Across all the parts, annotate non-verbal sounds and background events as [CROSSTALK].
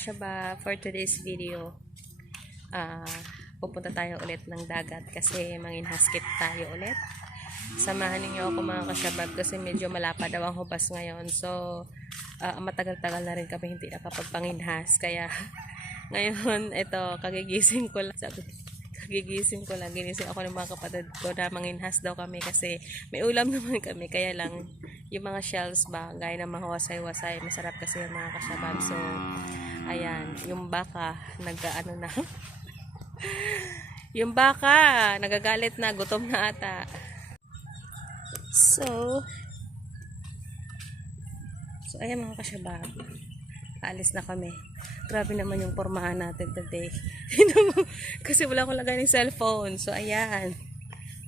Mga kasyaba for today's video. Ah, pupunta tayo ulit ng dagat kasi manginhaskit tayo ulit. Samahan niyo ako mga kasyabab kasi medyo malapad daw ang hubas ngayon. So, ah, matagal-tagal na rin kami hindi nakapagpanginhas. Kaya, [LAUGHS] ngayon, ito, kagigising ko lang. Sabi, kagigising ko lang. Ginising ako ng mga kapatid ko na manginhas daw kami kasi may ulam [LAUGHS] naman kami. Kaya lang, yung mga shells ba, gaya ng mga wasay-wasay, masarap kasi yung mga kasyabab. So, ayan, yung baka, nag-ano na. [LAUGHS] yung baka, nagagalit na, gutom na ata. So, so ayan mga kasyabab. Alis na kami. Grabe naman yung pormahan natin today. [LAUGHS] Kasi wala akong lagay ng cellphone. So, ayan.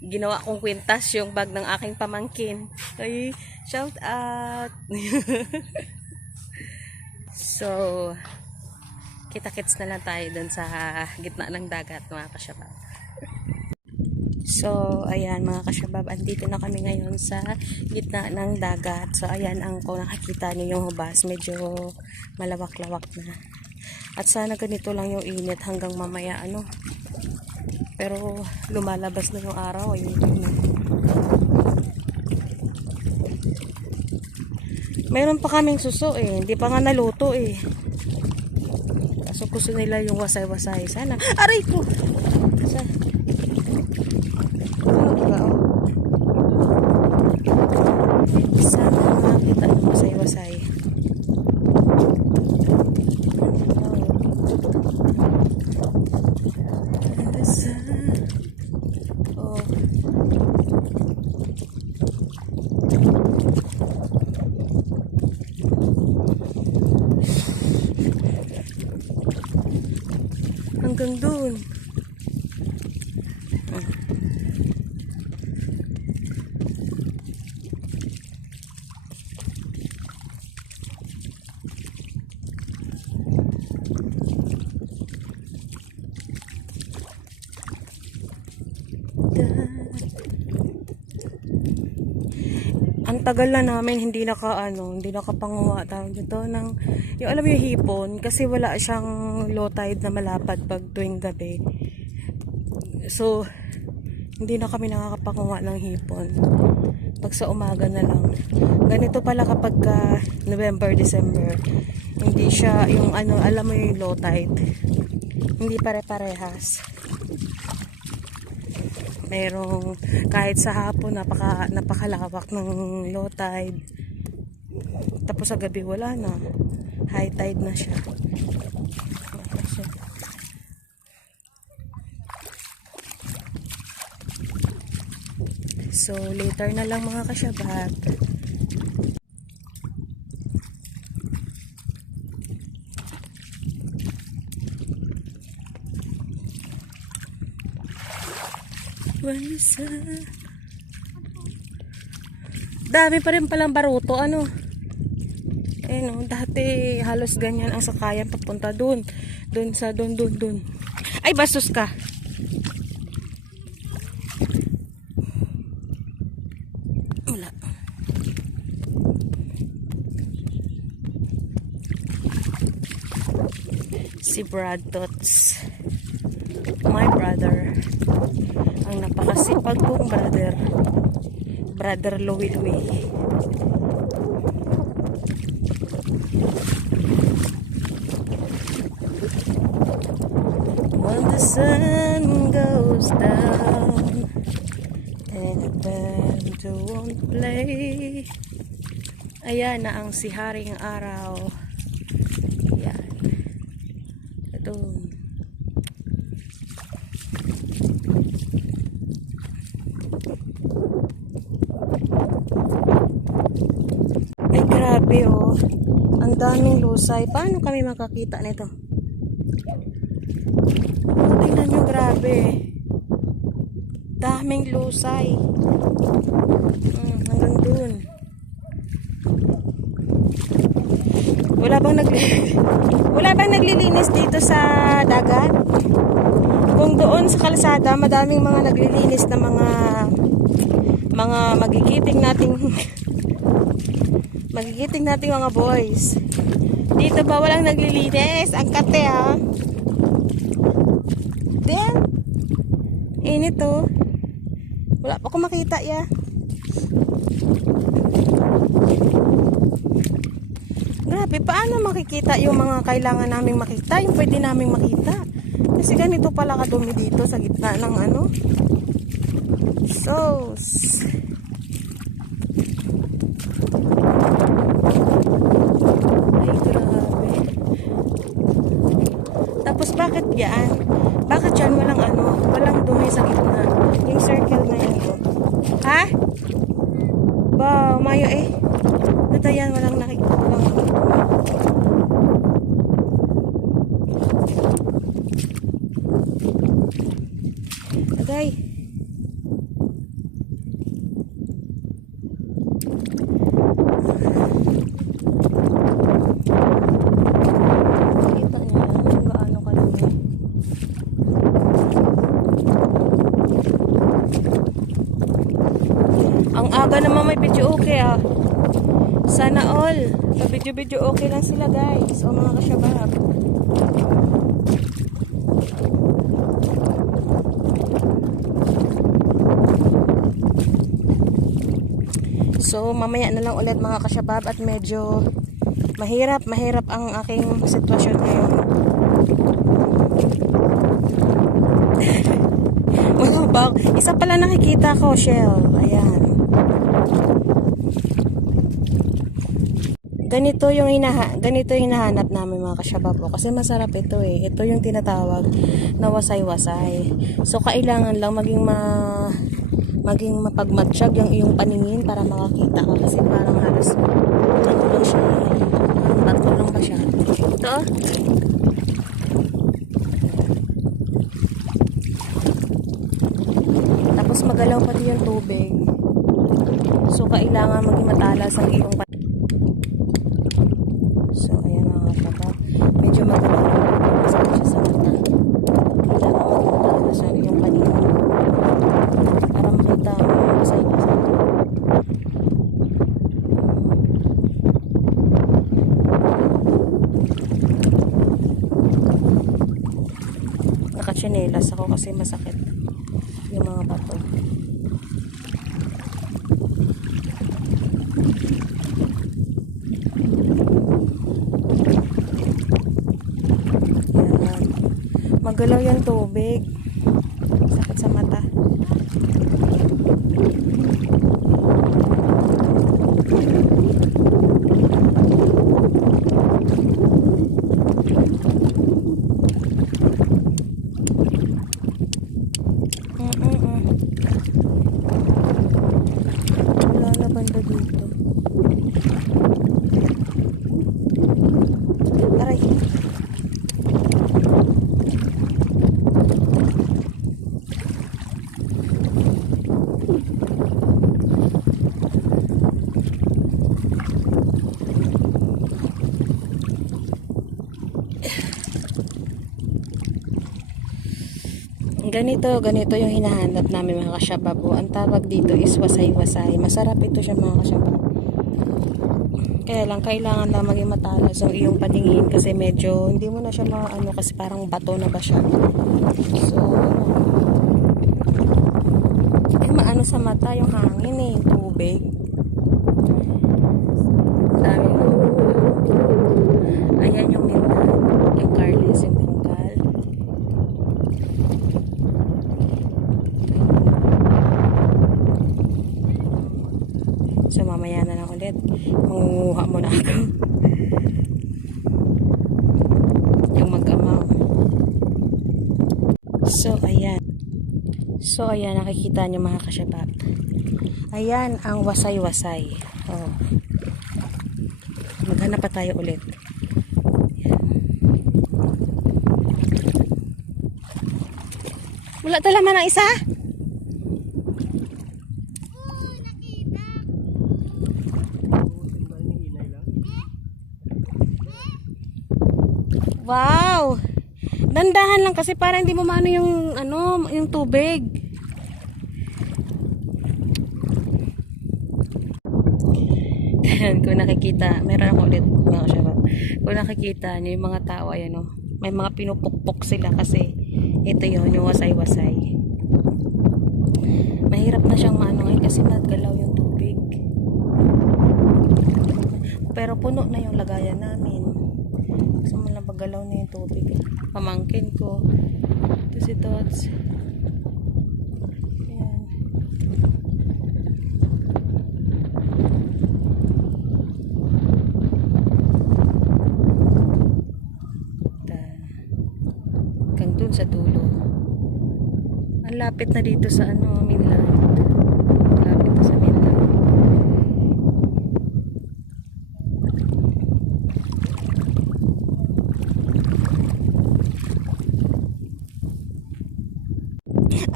Ginawa kong kwintas yung bag ng aking pamangkin. Ay, shout out! [LAUGHS] so, kita-kits na lang tayo dun sa gitna ng dagat, mga kasyabab. So, ayan mga kasyabab, andito na kami ngayon sa gitna ng dagat. So, ayan ang kung nakikita niyo yung hubas, medyo malawak-lawak na. At sana ganito lang yung init hanggang mamaya, ano. Pero, lumalabas na yung araw, ayun na. Meron pa kaming suso eh, hindi pa nga naluto eh. Kaso gusto nila yung wasay-wasay. Sana, aray ko! Sana. Ano ba, oh? Sana makakita ng wasay-wasay. And the sun. Oh. Hanggang doon. ang tagal na namin hindi naka ano, hindi nakapanguha tawag dito ng yung alam yung hipon kasi wala siyang low tide na malapad pag tuwing gabi. So hindi na kami nakakapanguha ng hipon. Pag sa umaga na lang. Ganito pala kapag ka November, December. Hindi siya yung ano, alam mo yung low tide. Hindi pare-parehas merong kahit sa hapon napaka napakalawak ng low tide. Tapos sa gabi wala na. High tide na siya. So later na lang mga kasyabat Wansa. Dami pa rin palang baruto, ano? Eh no, dati halos ganyan ang sakayan papunta dun. Dun sa dun, dun, dun. Ay, bastos ka. Wala. Si Brad Tots my brother ang napakasipag kong brother brother Louie Louie. When the sun goes down and the band won't play. Ayan na ang si Haring Araw yan ito Ay, grabe oh. Ang lusay. Paano kami makakita nito? Tingnan nyo, grabe. Daming lusay. Mm, hanggang dun. Wala bang nagli [LAUGHS] Wala bang naglilinis dito sa dagat? Kung doon sa kalsada, madaming mga naglilinis na mga mga magigiting nating [LAUGHS] Magigiting natin mga boys. Dito ba walang naglilinis? Ang kate ha. Then, init to. Wala pa ko makita ya. Grabe, paano makikita yung mga kailangan naming makita? Yung pwede naming makita. Kasi ganito pala kadumi dito sa gitna ng ano. So, ay grabe. Tapos bakit yan? Bakit yan walang ano? Walang dumi sa gitna. Yung circle na yan. Ha? Ba, mayo eh. Ito yan, walang nakikita. Walang nakikita. Agay. Kita niyo yan kung gaano kalaki. Ang aga naman may video okay ah. Sana all. Sa video-video okay lang sila guys. O mga kasyabab. So mamaya na lang ulit mga kasyabab at medyo mahirap, mahirap ang aking sitwasyon ngayon. [LAUGHS] Wala ba? Isa pala nakikita ko, Shell. Ayan. Ganito yung hinaha, ganito yung hinahanap namin mga kasyabab ko. Kasi masarap ito eh. Ito yung tinatawag na wasay-wasay. So kailangan lang maging ma maging mapagmatsyag yung iyong paningin para makakita ka kasi parang halos lang siya eh. lang ba siya ito oh. tapos magalaw pati yung tubig so kailangan maging matalas ang iyong pan- so ayan mga kapatid medyo magalaw masakit siya sa mata kailangan maging matalas ang iyong paningin para makita mo yung kasay-kasay. Nakatsinelas ako kasi masakit yung mga bato. Yan. Magalaw yung tubig. Sakit sa mata. Mm-mm-mm. Wala na banda dito. Aray. Ganito, ganito yung hinahanap namin mga kasyababo. Ang tawag dito is wasay-wasay. Masarap ito siya mga kasyababo. Kaya lang, kailangan na maging matalas ang iyong paningin kasi medyo, hindi mo na siya maano kasi parang bato na ba siya. So, eh, maano sa mata yung hangin eh, yung tubig. Dami. Ayan yung mintan, yung Carlos, yung bangkal. So mamaya na lang ulit. Mangunguha muna ako. Yung mag-amaw. So ayan. So ayan, nakikita niyo mga kasyabab. Ayan ang wasay-wasay. Oh. Maghanap pa tayo ulit. Ayan. Wala talaman ang isa? Wow! Dandahan lang kasi para hindi mo maano yung ano, yung tubig. Ayan, Kung nakikita, meron ako ulit mga kasabab. Kung nakikita niyo yung mga tao, ayan o. May mga pinupukpok sila kasi ito yun, yung wasay-wasay. Mahirap na siyang maano ngayon kasi magalaw yung tubig. Pero puno na yung lagayan namin. Kasi malabagalaw na yung tubig. Pamangkin ko. Ito si Tots. Ayan. Ta- Hanggang dun sa dulo. Ang lapit na dito sa ano, mainland. Lapit na sa mainland.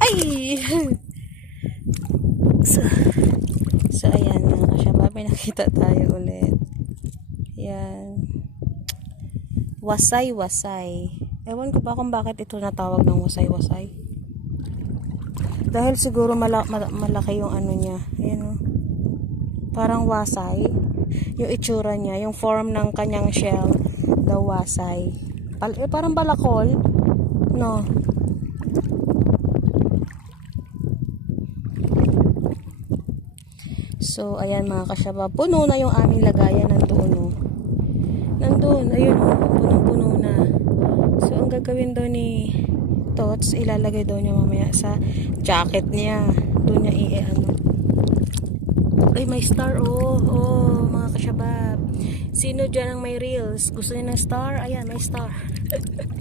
Ay! [LAUGHS] So, so ayan mga kasyaba, may nakita tayo ulit. Ayan. Wasay-wasay. Ewan ko ba kung bakit ito natawag ng wasay-wasay. Dahil siguro mala- mala- malaki yung ano niya. Ayan o. Parang wasay. Yung itsura niya, yung form ng kanyang shell, the wasay. Pal- eh, parang balakol. No. So, ayan mga kasyaba. Puno na yung aming lagayan nandoon, no. Nandun, ayun, oh, punong-puno na. So, ang gagawin daw ni Tots, ilalagay daw niya mamaya sa jacket niya. Doon niya i ano. Ay, may star, oh. Oh, mga kasyabab. Sino dyan ang may reels? Gusto niya ng star? Ayan, may star.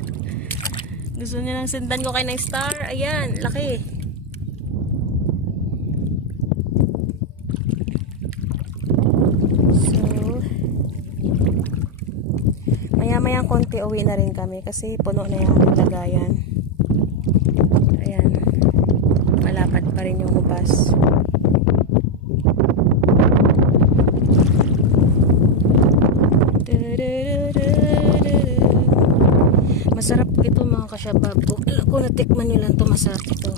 [LAUGHS] Gusto niya ng sendan ko kay ng star? Ayan, laki. Maya-maya konti uwi na rin kami kasi puno na yung lagayan. Ayan. Malapad pa rin yung hubas. Masarap ito mga kasyabab. Kung natikman nyo lang ito, masarap ito.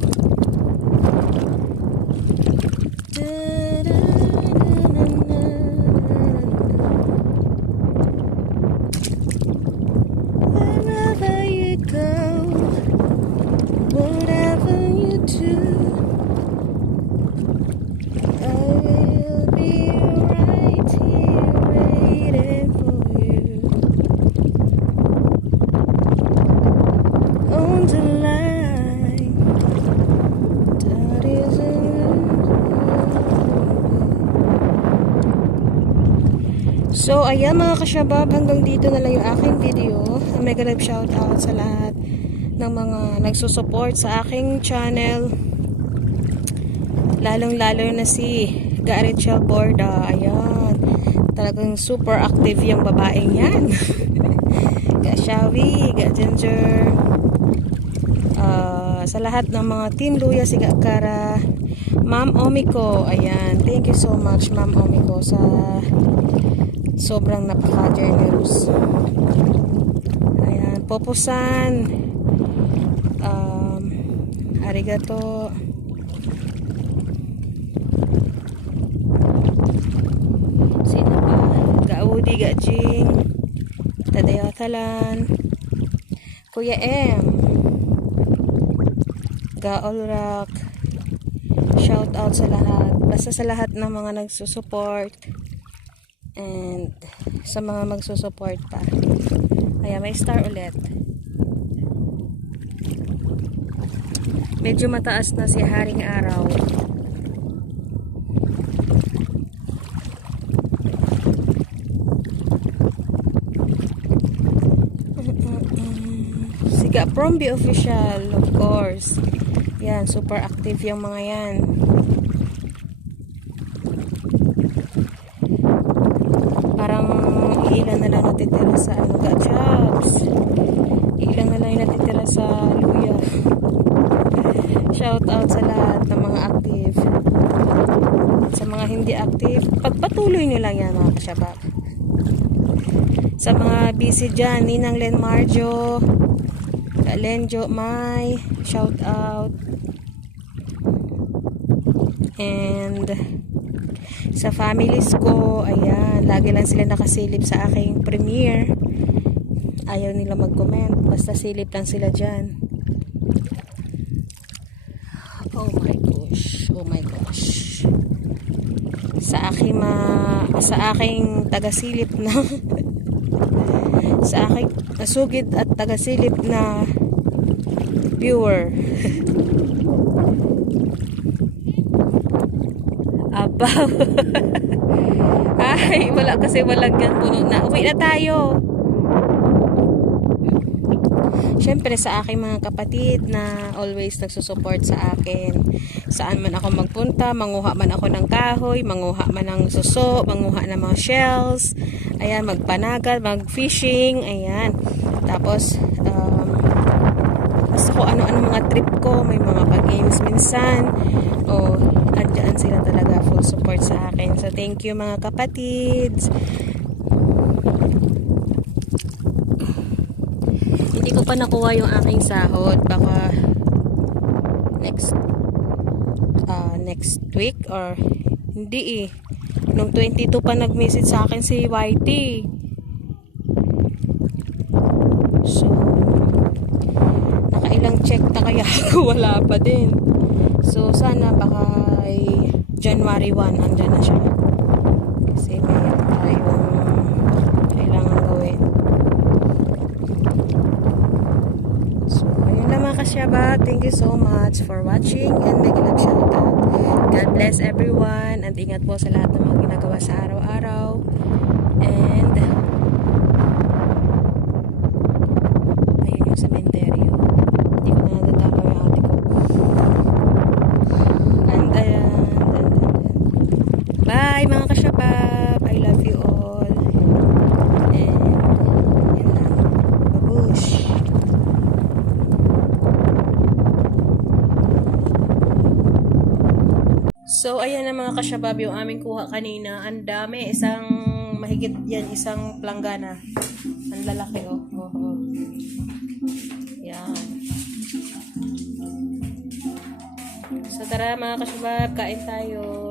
So, ayan mga kasyabab, hanggang dito na lang yung aking video. Mega live shoutout sa lahat ng mga nagsusupport sa aking channel. Lalong-lalo na si Garrett Borda. Ayan. Talagang super active yung babaeng yan. [LAUGHS] ga Shawi, ga Ginger. Ah, sa lahat ng mga Team Luya, si Kara, Ma'am Omiko. Ayan. Thank you so much, Ma'am Omiko, sa sobrang napaka-generous. Ayan, Popusan. Um, arigato. Sino pa? Gaudi, Gajing. Tadayo Talan. Kuya M. Gaolrak. Shout out sa lahat. Basta sa lahat ng mga nagsusupport and sa mga magsusupport pa. Ayan, may star ulit. Medyo mataas na si Haring Araw. Siga Prombi official, of course. Yan, super active yung mga yan. Parang ilan na lang natitira sa ano ga jobs. Ilan na lang yung natitira sa luya. Shout out sa lahat ng mga active. At sa mga hindi active, pagpatuloy nyo lang yan mga kasyabab. Sa mga busy dyan, Ninang Len Marjo, Lenjo Mai, shout out. And sa families ko. Ayan, lagi lang sila nakasilip sa aking premiere. Ayaw nila mag-comment. Basta silip lang sila dyan. Oh my gosh. Oh my gosh. Sa aking ma sa aking tagasilip na [LAUGHS] sa aking nasugid at tagasilip na viewer. [LAUGHS] Abaw. [LAUGHS] Ay, wala kasi walang yan na. Uwi na tayo. Siyempre sa aking mga kapatid na always nagsusupport sa akin. Saan man ako magpunta, manguha man ako ng kahoy, manguha man ng suso, manguha ng mga shells. Ayan, magpanagal, mag-fishing, ayan. Tapos, um, basta ko ano-ano mga trip ko, may mga pag-games minsan. O, andyan sila talaga full support sa akin. So, thank you mga kapatids. Hindi ko pa nakuha yung aking sahod. Baka next uh, next week or hindi eh. Nung 22 pa nag-message sa akin si YT. So, nakailang check na kaya ako [LAUGHS] wala pa din. So, sana baka ay January 1 andyan na siya. Kasi may tayong kailangan gawin. So, ayun lang mga kasyaba. Thank you so much for watching and make love shoutout. God bless everyone and ingat po sa lahat ng mga ginagawa sa araw-araw. And ayun yung cementerio. Hindi ko na natatapa yung ate ko. And ayan. and, and, and. Bye mga kasyabab. I love you all. And yun lang. Babush. So, ayan na mga kasyabab yung aming kuha kanina. Ang dami. Isang mahigit yan. Isang planggana. Ang lalaki oh. Oh, oh. Yan. So, tara mga kasyabab. Kain tayo.